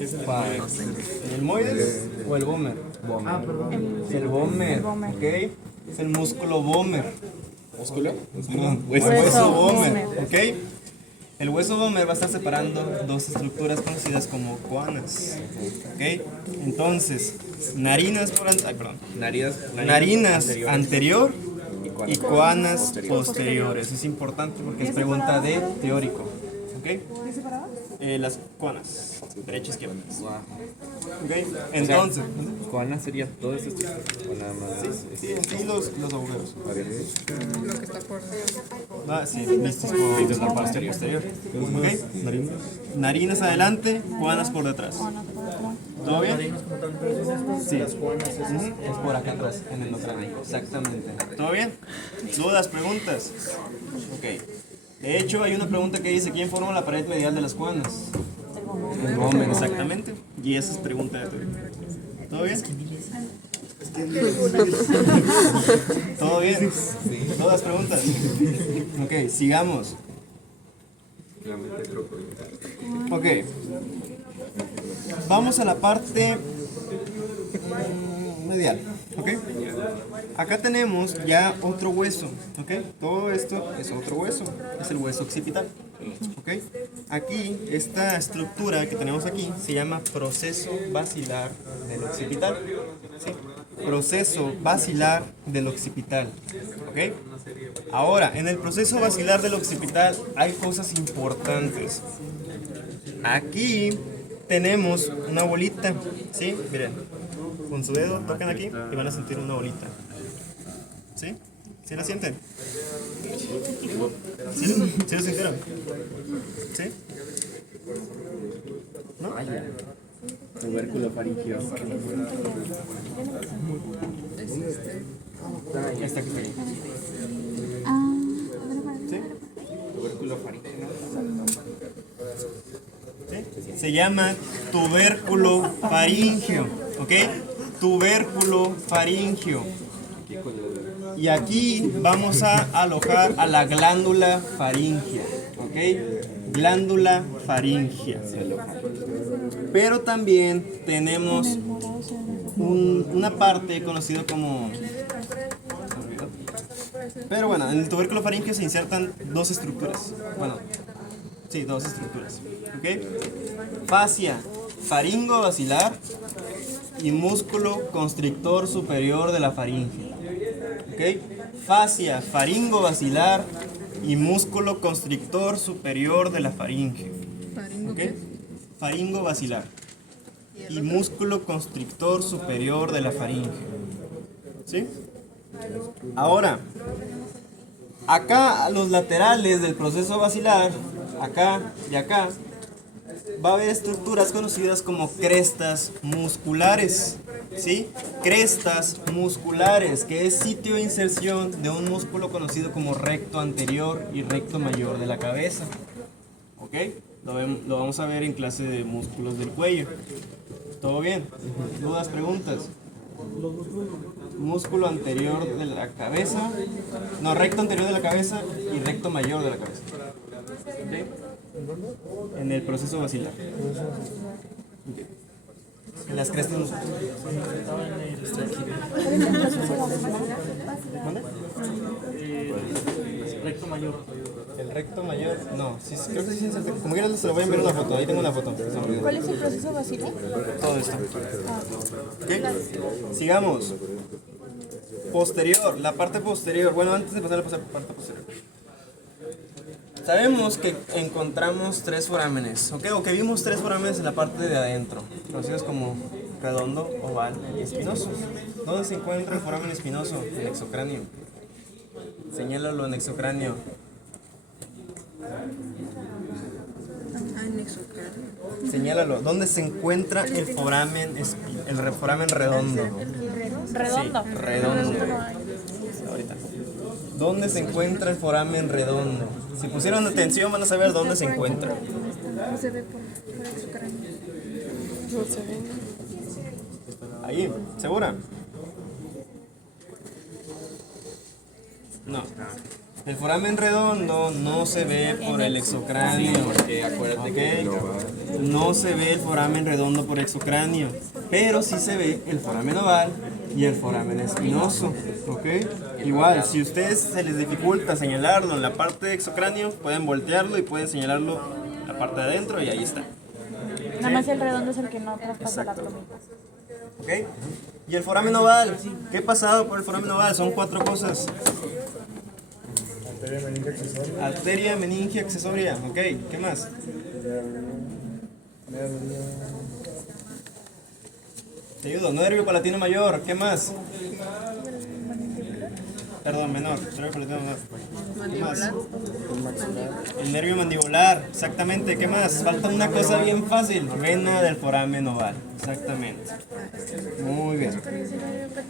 ¿Es el moides o el vomer? Es el vomer, ¿ok? Es el músculo vomer. ¿Músculo? Perdón, hueso vomer, ¿ok? El hueso vomer va a estar separando dos estructuras conocidas como coanas, ¿ok? Entonces, narinas narinas anterior y coanas posteriores. Es importante porque es pregunta de teórico, ¿ok? Las coanas, derecha y izquierda. ¿Ok? Entonces, ¿Coana sería todo esto? ¿O nada más? sí, en sí los agujeros. Lo que está por Sí, vistos por posterior. ¿Ok? Narinas adelante, coanas por detrás. ¿Todo bien? Sí. Es por acá atrás, en el nocránico. Exactamente. ¿Todo bien? ¿Dudas, preguntas? Ok. De hecho, hay una pregunta que dice: ¿quién forma la pared medial de las coanas? El vomer, exactamente. Y esa es pregunta de teoría. ¿Todo bien? ¿Todo bien? ¿Todas preguntas? Ok, sigamos. Ok. Vamos a la parte medial. ¿Ok? Acá tenemos ya otro hueso. ¿Ok? Todo esto es otro hueso. Es el hueso occipital. ¿Ok? Aquí, esta estructura que tenemos aquí se llama proceso basilar del occipital. ¿Sí? Proceso basilar del occipital. ¿Ok? Ahora, en el proceso basilar del occipital hay cosas importantes. Aquí tenemos una bolita. ¿Sí? Miren, con su dedo tocan aquí y van a sentir una bolita. ¿Sí? ¿Sí la sienten? ¿Sí? ¿Sí lo sintieron? ¿Sí? ¿No? Tubérculo faringeo. Esta que está aquí. ¿Sí? Tubérculo faringeo. ¿Sí? Se llama tubérculo faríngeo, ¿ok? Tubérculo faríngeo. Y aquí vamos a alojar a la glándula faríngea, ¿ok? Glándula faríngea. Pero también tenemos una parte conocida como... Pero bueno, en el tubérculo faríngeo se insertan dos estructuras. Bueno, sí, dos estructuras. ¿Ok? Fascia faringo-basilar y músculo constrictor superior de la faringe. ¿Ok? Fascia faringo-basilar y músculo constrictor superior de la faringe. ¿Ok? Faringo-basilar y músculo constrictor superior de la faringe. ¿Sí? Ahora, acá a los laterales del proceso basilar, acá y acá, va a haber estructuras conocidas como crestas musculares. ¿Sí? Crestas musculares, que es sitio de inserción de un músculo conocido como recto anterior y recto mayor de la cabeza. ¿Ok? Lo vamos a ver en clase de músculos del cuello. ¿Todo bien? ¿Dudas, preguntas? músculo anterior de la cabeza, no, recto anterior de la cabeza y recto mayor de la cabeza. ¿Ok? En el proceso basilar. Ok. En las crestas musculares. ¿Dónde? Recto mayor. El recto mayor, no, sí, creo que sí, como quieras se lo voy a enviar una foto, ahí tengo una foto. ¿Cuál es el proceso basilar? Todo esto. ¿Ok? Sigamos. Posterior, la parte posterior. Bueno, antes de pasar a la parte posterior. Sabemos que encontramos tres forámenes, ¿ok? O que vimos tres forámenes en la parte de adentro, conocidos como redondo, oval y espinoso. ¿Dónde se encuentra el foramen espinoso? En el exocráneo. Señálalo en exocráneo. Señálalo. ¿Dónde se encuentra el foramen, el foramen redondo? Redondo. Sí, redondo. Ahorita. ¿Dónde se encuentra el foramen redondo? Si pusieron atención van a saber dónde se encuentra. No se ve por su cráneo. No se ve. Ahí, ¿segura? No. El foramen redondo no se ve por el exocráneo. Porque acuérdate que ¿Ok? No se ve el foramen redondo por exocráneo, pero sí se ve el foramen oval y el foramen espinoso. ¿Ok? Igual, si a ustedes se les dificulta señalarlo en la parte de exocráneo, pueden voltearlo y pueden señalarlo en la parte de adentro y ahí está. Nada más el redondo es el que no traspasa la plumita. ¿Ok? Y el foramen oval, ¿qué pasado por el foramen oval? Son cuatro cosas. Arteria meninge accesoria. Arteria meninge accesoria, ¿ok? ¿Qué más? Nervio. Te ayudo, nervio palatino mayor, ¿qué más? Perdón, menor, nervio palatino menor. ¿Qué más? El nervio mandibular, exactamente, ¿qué más? Falta una cosa bien fácil, vena del foramen oval, exactamente. Muy bien.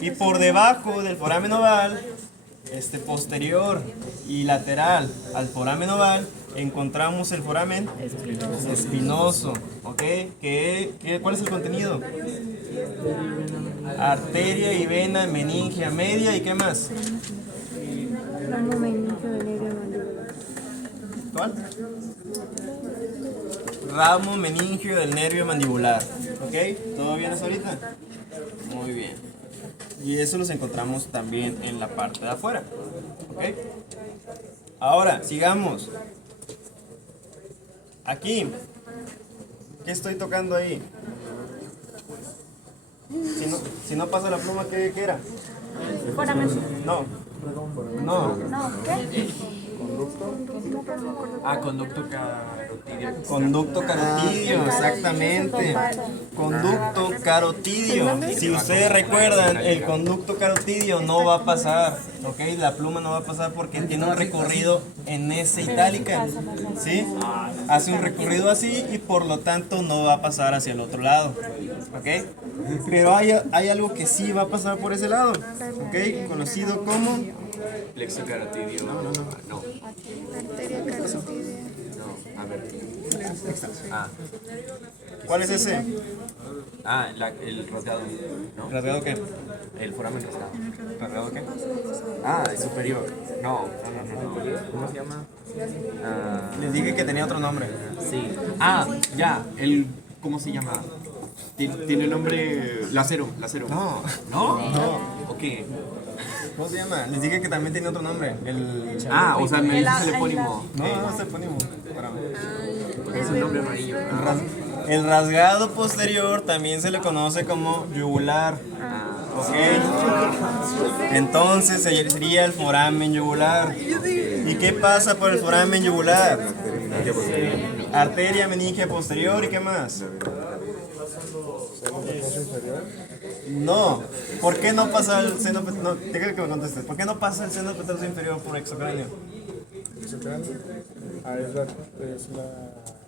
Y por debajo del foramen oval, posterior y lateral al foramen oval, encontramos el foramen espinoso, ¿ok? ¿Cuál es el contenido? Arteria y vena meningia media, ¿y qué más? Ramo meningio del nervio mandibular. ¿Cuál? Ramo meningio del nervio mandibular, ¿ok? ¿Todo bien hasta ahorita? Muy bien. Y eso los encontramos también en la parte de afuera, ¿ok? Ahora, sigamos. Aquí, ¿qué estoy tocando ahí? Si no pasa la pluma, ¿qué era? Foramen. No. No. No, ¿qué? conducto carotidio. Conducto carotidio, exactamente. Conducto carotidio. Si ustedes recuerdan, el conducto carotidio no va a pasar, ¿ok? La pluma no va a pasar porque tiene un recorrido en S itálica, ¿sí? Hace un recorrido así y por lo tanto no va a pasar hacia el otro lado, ¿ok? Pero hay algo que sí va a pasar por ese lado, ¿ok? Conocido como... Plexo carotidio. No. A ver. ¿Cuál es ese? El rodeado. ¿No? ¿Rasgado qué? El foramen rasgado. ¿Rasgado qué? El superior. No. ¿Cómo se llama? Les dije que tenía otro nombre. Sí. ¿Cómo se llama? Tiene nombre. Lacero. No. ¿No? Ok. ¿Cómo se llama? Les dije que también tenía otro nombre. O sea, me dices el epónimo. No es epónimo. Es un nombre amarillo. El rasgado posterior también se le conoce como yugular. ¿Ok? Entonces sería el foramen yugular. ¿Y qué pasa por el foramen yugular? Arteria meningia posterior, ¿y qué más? No. ¿Por qué no pasa el seno petroso? No, déjame que me contestes. ¿Por qué no pasa el seno petroso inferior por exocráneo? Es la...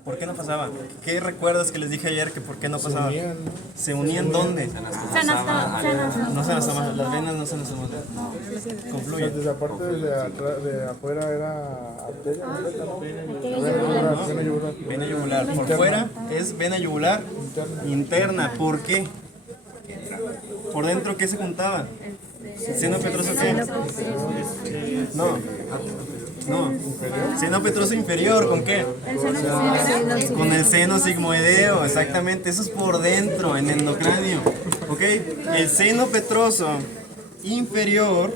¿Por qué no pasaba? ¿Qué recuerdas que les dije ayer que por qué no pasaba? ¿Se unían dónde? Se anastomó. No se anastoman, las venas no se anastoman. Confluyen. Desde la parte de afuera era arteria. Vena yugular. Vena yugular. Por fuera es vena yugular interna. ¿Por qué? Por dentro, ¿qué se juntaba? ¿Seno petroso qué? No. No. Seno petroso inferior, ¿con qué? Con el seno sigmoideo, exactamente. Eso es por dentro, en el endocráneo. ¿Ok? El seno petroso inferior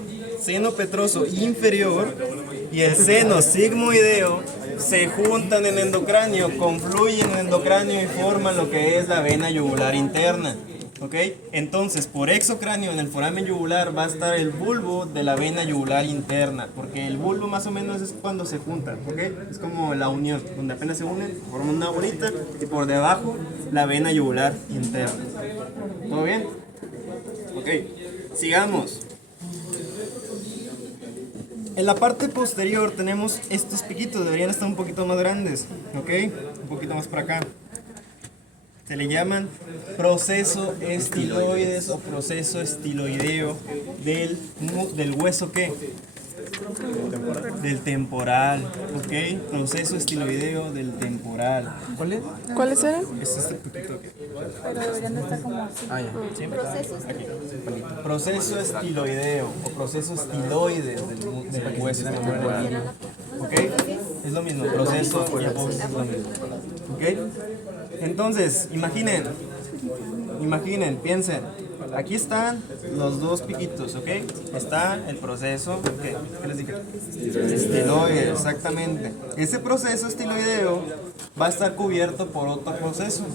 y el seno sigmoideo se juntan en el endocráneo, confluyen en el endocráneo y forman lo que es la vena yugular interna. ¿Ok? Entonces, por exocráneo, en el foramen yugular va a estar el bulbo de la vena yugular interna, porque el bulbo más o menos es cuando se juntan, ¿ok? Es como la unión, donde apenas se unen, forman una bolita y por debajo la vena yugular interna. ¿Todo bien? Ok, sigamos. En la parte posterior tenemos estos piquitos, deberían estar un poquito más grandes, ¿ok? Un poquito más para acá. Se le llaman proceso estiloides o proceso estiloideo del hueso, ¿qué? Del temporal, ¿ok? Proceso estiloideo del temporal. ¿Cuál es? ¿Cuáles eran? Es este poquito aquí. Pero deberían de estar como así. ¿Sí? Proceso estiloideo o proceso estiloides del hueso temporal. ¿Ok? Es lo mismo, proceso y apófisis es lo mismo. ¿Ok? Entonces, imaginen, piensen. Aquí están los dos piquitos, ¿ok? Está el proceso, ¿qué les dije? Estiloide, exactamente. Ese proceso estiloideo va a estar cubierto por otro proceso,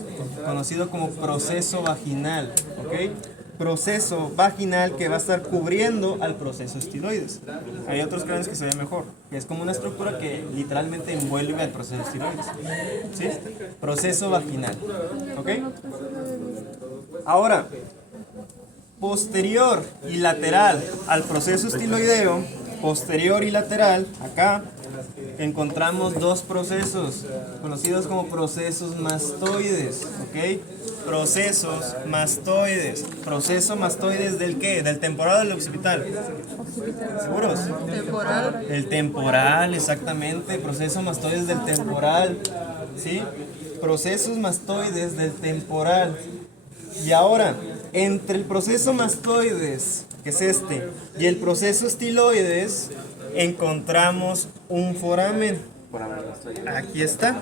conocido como proceso vaginal, ¿ok? Proceso vaginal que va a estar cubriendo al proceso estiloides. Hay otros cráneos que se ven mejor, que es como una estructura que literalmente envuelve al proceso estiloides. ¿Sí? Proceso vaginal, ¿ok? Ahora, posterior y lateral al proceso estiloideo, posterior y lateral, acá encontramos dos procesos conocidos como procesos mastoides, ¿ok? Procesos mastoides. ¿Proceso mastoides del qué? ¿Del temporal o del occipital? ¿Seguros? Temporal. El temporal, exactamente. Procesos mastoides del temporal, ¿sí? Procesos mastoides del temporal. Y ahora, entre el proceso mastoides, que es este, y el proceso estiloides, encontramos un foramen. Aquí está.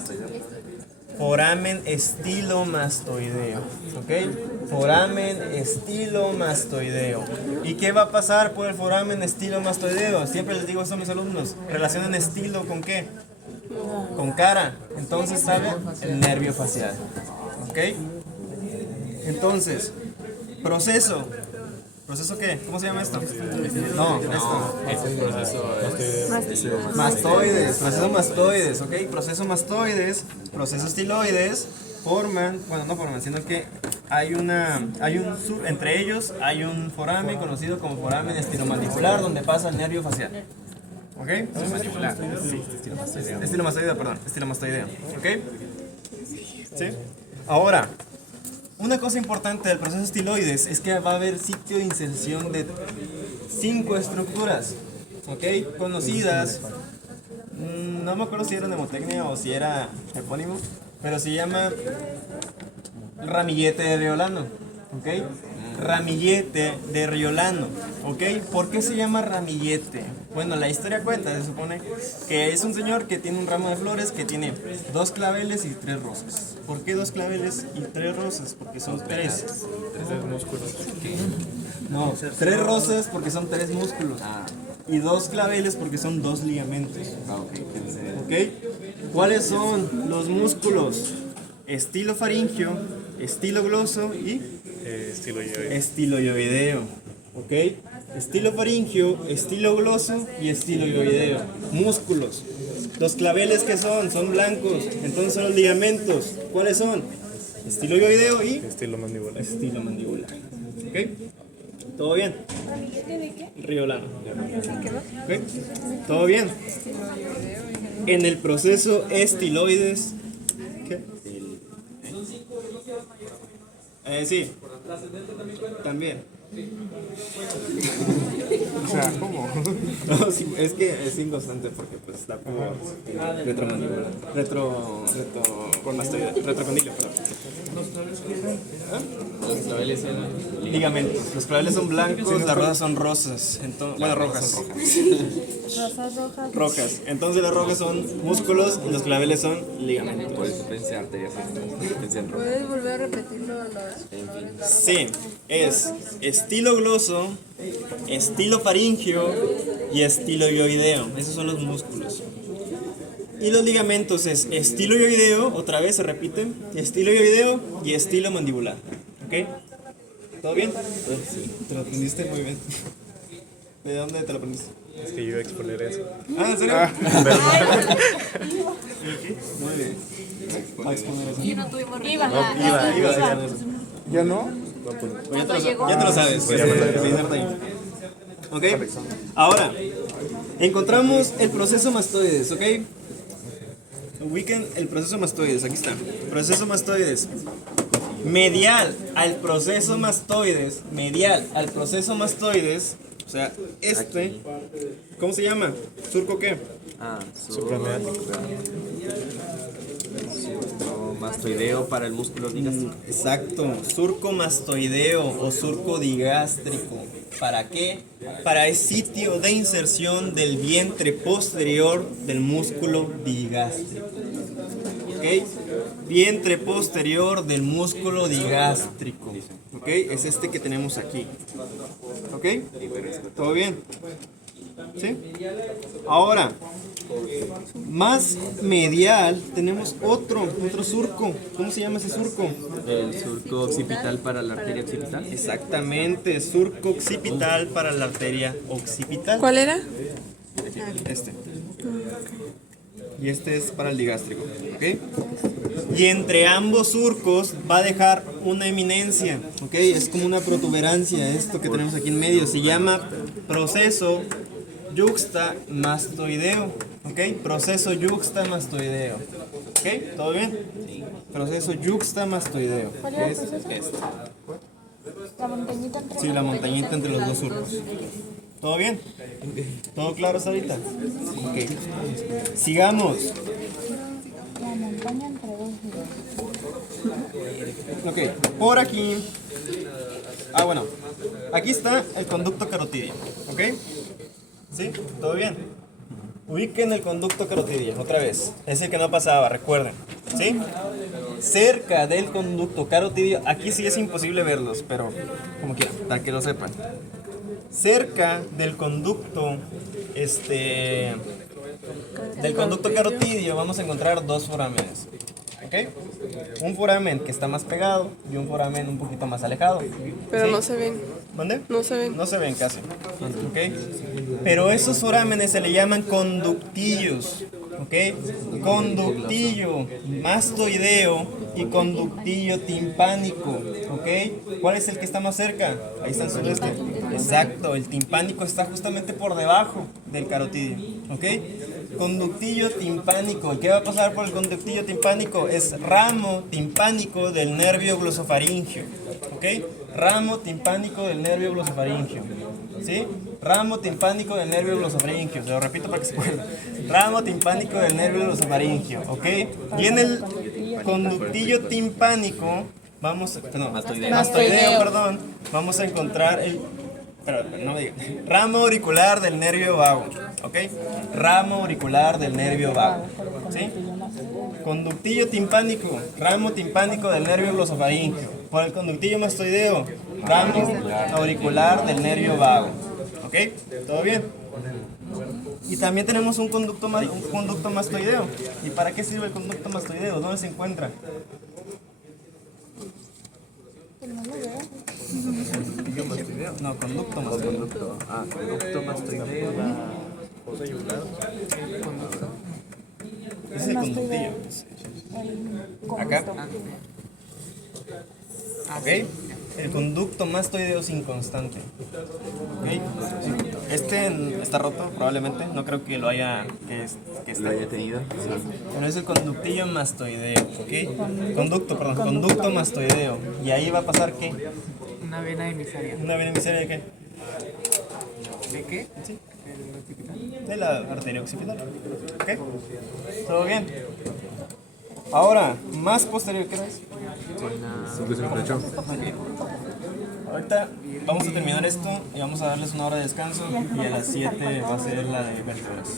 Foramen estilomastoideo. ¿Ok? Foramen estilomastoideo. ¿Y qué va a pasar por el foramen estilomastoideo? Siempre les digo esto a mis alumnos. Relacionan estilo con qué? Con cara. Entonces, ¿saben? El nervio facial. ¿Ok? Entonces, proceso. ¿Proceso qué? ¿Cómo se llama esto? No, esto. Mastoides, proceso mastoides, ¿ok? Proceso mastoides, proceso estiloides forman, bueno, no forman, sino que entre ellos hay un foramen conocido como foramen estilomandibular donde pasa el nervio facial. ¿Ok? Estilomandibular. Sí, estilomastoideo, perdón, estilomastoideo. ¿Ok? ¿Sí? Ahora, una cosa importante del proceso estiloides es que va a haber sitio de inserción de 5 estructuras, ¿ok? Conocidas, no me acuerdo si era mnemotecnia o si era epónimo, pero se llama ramillete de Riolano, ¿ok? Ramillete de Riolano, ¿ok? ¿Por qué se llama ramillete? Bueno, la historia cuenta, se supone que es un señor que tiene un ramo de flores que tiene 2 claveles y 3 rosas. ¿Por qué 2 claveles y 3 rosas? Porque son 3. 3 músculos. No, 3 rosas porque son 3 músculos. Y 2 claveles porque son 2 ligamentos. ¿Ok? ¿Cuáles son los músculos? Estilofaringio, estilogloso y estiloioideo. ¿Ok? Estilofaringio, estilogloso y estiloioideo. Músculos. Los claveles que son blancos. Entonces son los ligamentos. ¿Cuáles son? Estiloioideo y Estilomandibular. estilomandibular. ¿Ok? ¿Todo bien? ¿Ramillete de qué? Riolano. ¿Ok? ¿Todo bien? En el proceso estiloides. ¿Qué? Sí. También. O sea, ¿cómo? No, sí, es que es inconstante porque pues está como retromandibular. Retrocondilo, perdón. Los claveles son Ligamentos. Los claveles son blancos, las rosas son rosas. Bueno, rojas. Rosas rojas. Rojas. Entonces las rojas son músculos y los claveles son ligamentos. por eso pensé arterias externas. Pensé en rojas. ¿Puedes volver a repetirlo a los Sí, es estilo gloso, estilo faringio y estilo ioideo. Esos son los músculos. Y los ligamentos es estilo ioideo, otra vez se repite, estilo ioideo y estilo mandibular. ¿Ok? ¿Todo bien? Sí. Te lo aprendiste muy bien. ¿De dónde te lo aprendiste? Es que yo iba a exponer eso. Ah, ¿en serio? Muy bien. Va a exponer eso. Iba. Iba. ¿Ya no? Pues ya te lo sabes. Se inserta ahí. ¿Ok? Ahora, encontramos el proceso mastoides, ¿ok? Ubiquen el proceso mastoides, aquí está. Proceso mastoides. Medial al proceso mastoides, o sea, ¿cómo se llama? ¿Surco qué? Ah, mastoideo para el músculo digástrico. Exacto, surco mastoideo o surco digástrico. ¿Para qué? Para el sitio de inserción del vientre posterior del músculo digástrico. ¿Ok? Vientre posterior del músculo digástrico. ¿Ok? Es este que tenemos aquí. ¿Ok? ¿Todo bien? ¿Sí? Ahora, más medial tenemos otro surco. ¿Cómo se llama ese surco? El surco occipital para la arteria occipital. Exactamente, surco occipital para la arteria occipital. ¿Cuál era? Este. Y este es para el digástrico. ¿Ok? Y entre ambos surcos va a dejar una eminencia. ¿Ok? Es como una protuberancia. Esto que tenemos aquí en medio se llama proceso yuxtamastoideo. ¿Ok? Proceso yuxtamastoideo. ¿Ok? ¿Todo bien? Proceso yuxtamastoideo. ¿Qué es? Este. La montañita entre Sí, la montañita entre los dos surcos. ¿Todo bien? ¿Todo claro hasta ahorita? Ok. Sigamos. la montaña entre dos. Ok, por aquí. Bueno. Aquí está el conducto carotidio. ¿Ok? ¿Sí? ¿Todo bien? Ubiquen el conducto carotidio, otra vez. Es el que no pasaba, recuerden. ¿Sí? Cerca del conducto carotidio, aquí sí es imposible verlos, pero como quieran, para que lo sepan. Cerca del conducto, carotidio vamos a encontrar dos forámenes. ¿Ok? Un foramen que está más pegado y un foramen un poquito más alejado. Pero ¿Sí? no se ven. ¿Dónde? No se ven. No se ven casi. ¿Ok? Pero esos forámenes se le llaman conductillos. ¿Ok? Conductillo mastoideo y conductillo timpánico. ¿Ok? ¿Cuál es el que está más cerca? Ahí está el sudeste. Exacto, el timpánico está justamente por debajo del carotidio. ¿Ok? Conductillo timpánico. ¿Qué va a pasar por el conductillo timpánico? Es ramo timpánico del nervio glosofaringio. ¿Ok? Ramo timpánico del nervio glosofaringio. ¿Sí? Ramo timpánico del nervio glosofaringio. Se lo repito para que se acuerden. Ramo timpánico del nervio glosofaringio. ¿Ok? Y en el conductillo timpánico mastoideo, perdón, vamos a encontrar ramo auricular del nervio vago. ¿Ok? Ramo auricular del nervio vago. ¿Sí? Conductillo timpánico, ramo timpánico del nervio glosofaringio. Por el conductillo mastoideo, ramo auricular del nervio vago. ¿Ok? ¿Todo bien? Y también tenemos un conducto mastoideo. ¿Y para qué sirve el conducto mastoideo? ¿Dónde se encuentra? No, conducto mastoideo. Conducto mastoideo. Ese es el conductillo. Acá. ¿Ok? El conducto mastoideo es inconstante. ¿Ok? Está roto, probablemente. No creo que lo haya Tenido. Pero es el conductillo mastoideo. ¿Ok? Conducto mastoideo. ¿Y ahí va a pasar qué? Una vena emisaria. ¿Una vena emisaria de qué? ¿De qué? De la arteria occipital. ¿Ok? ¿Todo bien? Ahora, más posterior, ¿qué es? Ahorita vamos a terminar esto y vamos a darles una hora de descanso y a las 7 va a ser la de vértebras.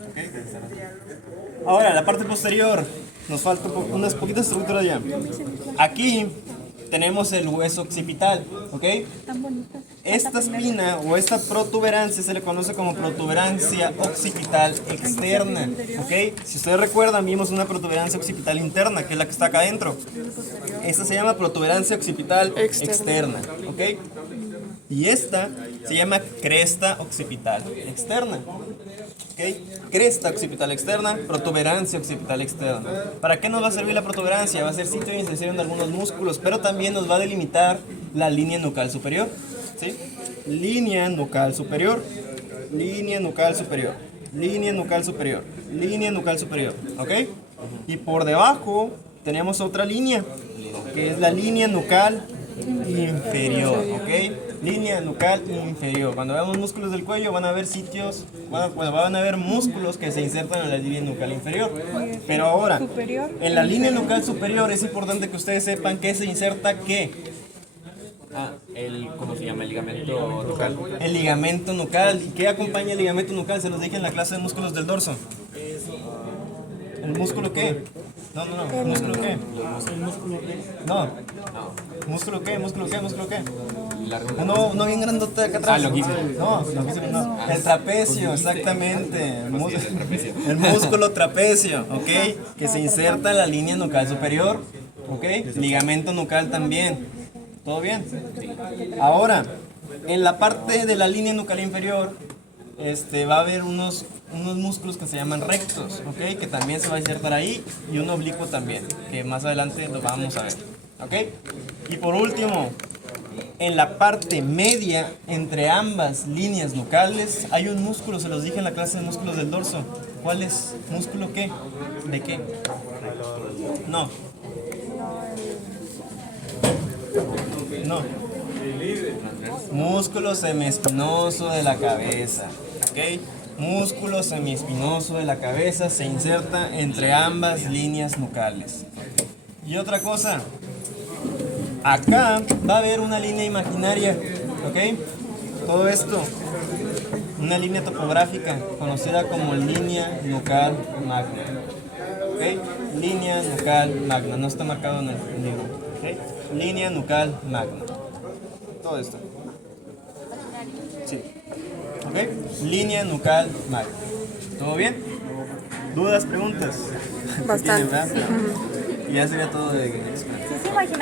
¿Ok? Ahora, la parte posterior, nos faltan unas poquitas estructuras ya. Aquí tenemos el hueso occipital, ¿ok? Tan bonitas. Esta espina o esta protuberancia se le conoce como protuberancia occipital externa, ¿ok? Si ustedes recuerdan, vimos una protuberancia occipital interna, que es la que está acá adentro. Esta se llama protuberancia occipital externa, ¿ok? Y esta se llama cresta occipital externa, ¿ok? Cresta occipital externa, protuberancia occipital externa. ¿Para qué nos va a servir la protuberancia? Va a ser sitio de inserción de algunos músculos, pero también nos va a delimitar la línea nucal superior, ¿sí? Línea nucal superior, línea nucal superior, línea nucal superior, línea nucal superior, ¿ok? Y por debajo tenemos otra línea, que es la línea nucal inferior, ¿ok? Línea nucal inferior. Cuando veamos músculos del cuello van a ver sitios, van a ver músculos que se insertan en la línea nucal inferior. Pero ahora, Superior. en la línea nucal superior es importante que ustedes sepan que se inserta qué. ¿Cómo se llama? El ligamento nucal. El ligamento nucal. ¿Y qué acompaña el ligamento nucal? Se los dije en la clase de músculos del dorso. ¿El músculo qué? No. ¿El músculo qué? No. ¿Músculo qué? ¿Músculo qué? ¿Músculo qué? Uno bien grandote acá atrás. Longitud. No, longitud no. El trapecio, exactamente. El músculo trapecio, ¿ok? Que se inserta en la línea nucal superior, ¿ok? Ligamento nucal también. ¿Todo bien? Ahora, en la parte de la línea nucal inferior, va a haber unos músculos que se llaman rectos, ¿ok? Que también se va a insertar ahí, y un oblicuo también, que más adelante lo vamos a ver, ¿ok? Y por último, en la parte media entre ambas líneas nucales hay un músculo, se los dije en la clase de músculos del dorso. ¿Cuál es? ¿Músculo qué? ¿De qué? No. No. Músculo semiespinoso de la cabeza, ¿ok? Músculo semiespinoso de la cabeza se inserta entre ambas líneas nucales. Y otra cosa, acá va a haber una línea imaginaria, ¿ok? Todo esto, una línea topográfica conocida como línea nucal magna, ¿ok? Línea nucal magna, no está marcado en el libro, ¿ok? Línea nucal magna. Todo esto. Sí. ¿Ok? Línea nucal magna. ¿Todo bien? ¿Dudas, preguntas? Bastante. ¿Tienen, verdad? Y ya sería todo de experto. Sí, se imagina.